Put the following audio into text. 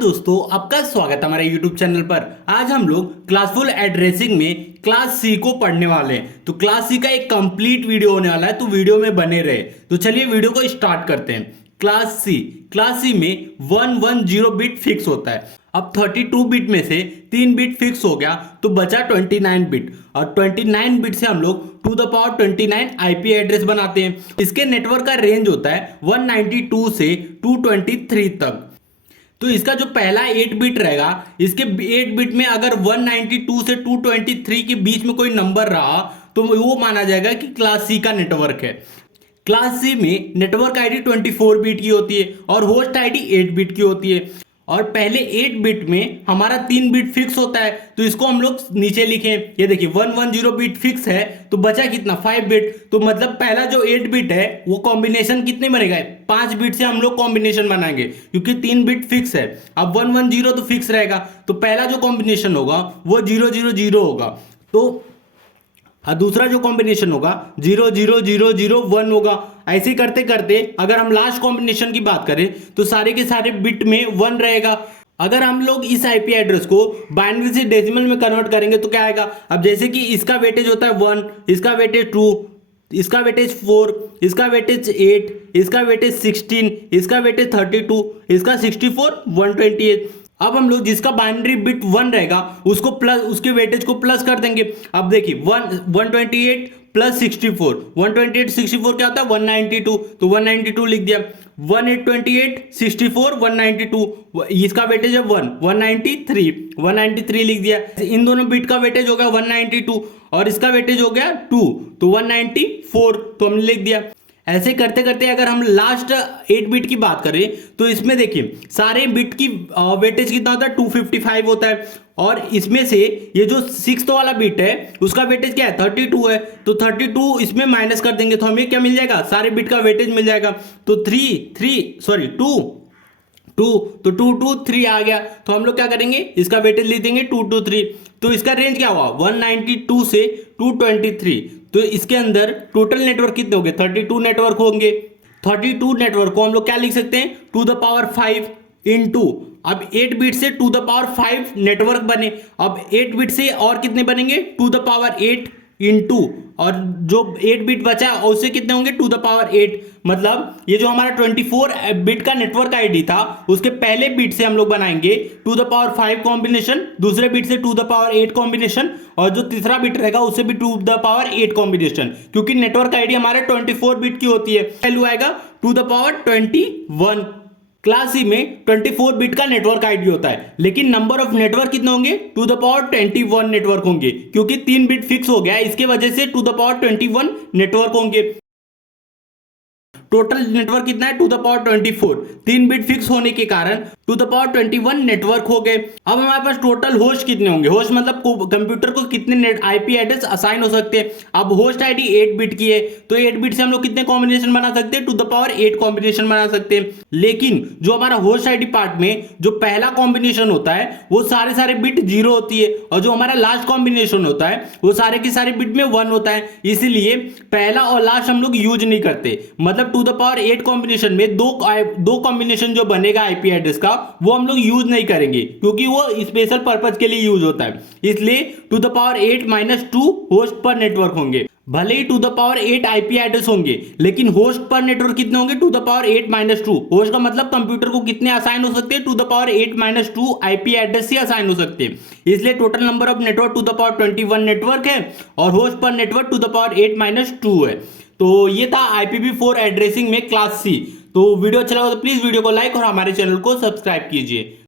दोस्तों, आपका स्वागत है हमारे YouTube चैनल पर। आज हम लोग क्लासफुल एड्रेसिंग में क्लास सी को पढ़ने वाले हैं। तो क्लास सी का एक कंप्लीट वीडियो होने वाला है, तो वीडियो में बने रहे। तो चलिए वीडियो को स्टार्ट करते हैं। क्लास सी में 110 बिट फिक्स होता है। अब 32 बिट में से 3 बिट फिक्स हो गया तो बचा 29 बिट, और 29 बिट से हम लोग to the power 29 IP address बनाते हैं। इसके नेटवर्क का रेंज होता है 192 से 223 तक। तो इसका जो पहला 8 बिट रहेगा, इसके 8 बिट में अगर 192 से 223 के बीच में कोई नंबर रहा तो वो माना जाएगा कि क्लास सी का नेटवर्क है। क्लास सी में नेटवर्क आईडी 24 बिट की होती है और होस्ट आईडी 8 बिट की होती है। और पहले 8 बिट में हमारा 3 बिट फिक्स होता है, तो इसको हम लोग नीचे लिखें। ये देखिए 110 बिट फिक्स है तो बचा कितना 5 बिट। तो मतलब पहला जो 8 बिट है वो कॉम्बिनेशन कितने बनेगा, 5 बिट से हम लोग कॉम्बिनेशन बनाएंगे क्योंकि 3 बिट फिक्स है। अब 110 तो फिक्स रहेगा, तो पहला जो कॉम्बिनेशन होगा वो 000 होगा। तो दूसरा जो कॉम्बिनेशन होगा 00001 होगा। ऐसे करते करते अगर हम लास्ट कॉम्बिनेशन की बात करें तो सारे के सारे बिट में 1 रहेगा। अगर हम लोग इस आईपी एड्रेस को बाइनरी से डेसिमल में कन्वर्ट करेंगे तो क्या आएगा। अब जैसे कि इसका वेटेज होता है 1, इसका वेटेज 2, इसका वेटेज 4, इसका वेटेज 8, इसका वेटेज 16, इसका वेटेज 32, इसका 64, 128। अब हम लोग जिसका बाइनरी बिट 1 रहेगा उसको प्लस, उसके वेटेज को प्लस कर देंगे। अब देखिए 128 प्लस 64, 128 64 क्या होता है 192, तो 192 लिख दिया। 1828 64 192, इसका वेटेज है 193 लिख दिया। इन दोनों बिट का वेटेज हो गया 192 और इसका वेटेज हो गया 2, तो 194 तो हमने लिख दिया। ऐसे करते करते अगर हम लास्ट 8 बिट की बात करें तो इसमें देखिए सारे बिट की वेटेज कितना होता है 255 होता है। और इसमें से ये जो 6th वाला बिट है उसका वेटेज क्या है 32 है, तो 32 इसमें माइनस कर देंगे तो हमें क्या मिल जाएगा, सारे बिट का वेटेज मिल जाएगा। तो 2 तो 223 आ गया। तो हम लोग क्या करेंगे, इसका वेटेज लिख देंगे 223। तो इसका रेंज क्या हुआ 192 से 223। तो इसके अंदर टोटल नेटवर्क कितने होंगे 32 नेटवर्क होंगे। 32 नेटवर्क को हम लोग क्या लिख सकते हैं टू द पावर 5 इंटू, अब 8 बिट से टू द पावर 5 नेटवर्क बने। अब 8 बिट से और कितने बनेंगे टू द पावर 8 इंटू, और जो 8 बिट बचा उससे कितने होंगे टू द पावर 8। मतलब ये जो हमारा 24 बिट का नेटवर्क आईडी था उसके पहले बिट से हम लोग बनाएंगे टू द पावर 5 कॉम्बिनेशन, दूसरे बिट से टू द पावर 8 कॉम्बिनेशन, और जो तीसरा बिट रहेगा उससे भी टू द पावर 8 कॉम्बिनेशन। क्योंकि नेटवर्क आईडी हमारे 24 बिट की होती है, वैल्यू आएगा to the power 21। Class C में 24 बिट का नेटवर्क आईडी होता है, लेकिन नंबर ऑफ नेटवर्क कितने होंगे टू द पावर 21 नेटवर्क होंगे। क्योंकि 3 बिट फिक्स हो गया इसके वजह से टू द पावर 21 नेटवर्क होंगे। टोटल नेटवर्क कितना है to the power 24, 3 bit fix होने के कारण टू द पावर 21 नेटवर्क हो गए। अब हमारे पास टोटल होस्ट कितने होंगे, होस्ट मतलब कंप्यूटर को कितने आईपी एड्रेस असाइन हो सकते हैं। अब होस्ट आईडी 8 बिट की है तो 8 बिट से हम लोग कितने कॉम्बिनेशन बना सकते हैं टू द पावर 8 कॉम्बिनेशन बना सकते हैं। लेकिन जो हमारा होस्ट आईडी पार्ट में जो पहला कॉम्बिनेशन होता है वो सारे बिट 0 होती है, और जो हमारा लास्ट कॉम्बिनेशन होता है वो सारे के सारे बिट में 1 होता है। इसलिए पहला और लास्ट हम लोग यूज नहीं करते। मतलब टू द पावर 8 कॉम्बिनेशन में दो कॉम्बिनेशन जो बनेगा आईपी एड्रेस का वो हम लोग यूज नहीं करेंगे क्योंकि वो स्पेशल पर्पज के लिए यूज होता है। इसलिए टू द पावर 8 - 2 होस्ट पर नेटवर्क होंगे। भले ही to the power 8 IP address होंगे लेकिन होस्ट पर नेटवर्क कितने होंगे टू द पावर 8 - 2। होस्ट का मतलब कंप्यूटर को कितने असाइन हो सकते हैं to the power 8 - 2 IP address से असाइन हो सकते हैं। इसलिए total number of network to the power 21 network है और होस्ट पर नेटवर्क टू द पावर 8 - 2 है। तो ये था IPv4 एड्रेसिंग में क्लास सी। तो वीडियो अच्छा लगा तो प्लीज वीडियो को लाइक और हमारे चैनल को सब्सक्राइब कीजिए।